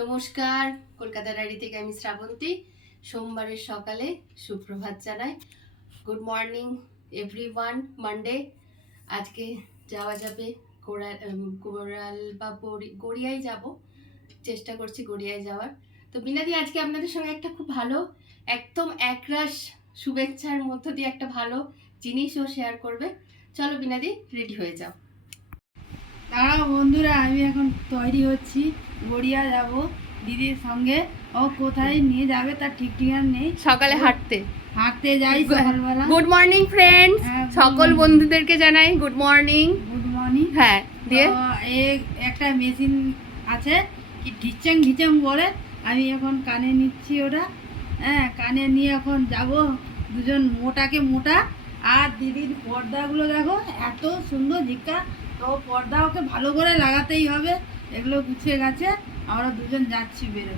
নমস্কার, কলকাতা ডায়েরি থেকে আমি শ্রাবন্তী। সোমবারের সকালে সুপ্রভাত জানাই। Good morning everyone. মানডে। আজকে যাওয়া যাবে কোরাল বা গড়িয়ায় যাব, চেষ্টা করছি গড়িয়ায় যাওয়ার। তো বিনাদি আজকে আপনাদের সঙ্গে একটা খুব ভালো, একদম একরাশ শুভেচ্ছার মধ্য দিয়ে একটা ভালো জিনিসও শেয়ার করবে। চলো বিনাদি, রেডি হয়ে যাও। দাঁড়াও বন্ধুরা, আমি এখন তৈরি হচ্ছি, গড়িয়া যাব দিদির সঙ্গে। ও কোথায় নিয়ে যাবে তার ঠিক ঠিকানা নেই। সকালে হাঁটতে যাই সকালবেলা। গুড মর্নিং ফ্রেন্ডস, সকল বন্ধুদেরকে জানাই গুড মর্নিং। Good morning. হ্যাঁ, দিয়ে একটা মেশিন আছে কি ঢিচেং ঢিচেং বলে, আমি এখন কানে নিচ্ছি ওটা। হ্যাঁ, কানে নিয়ে এখন যাব দুজন মোটাকে মোটা। আর দিদির পর্দাগুলো দেখো এত সুন্দর ঝিক্কা, তো পর্দা ওকে ভালো করে লাগাতেই হবে। এগুলো গুছিয়ে গেছে, আমরা দুজন যাচ্ছি বেরো।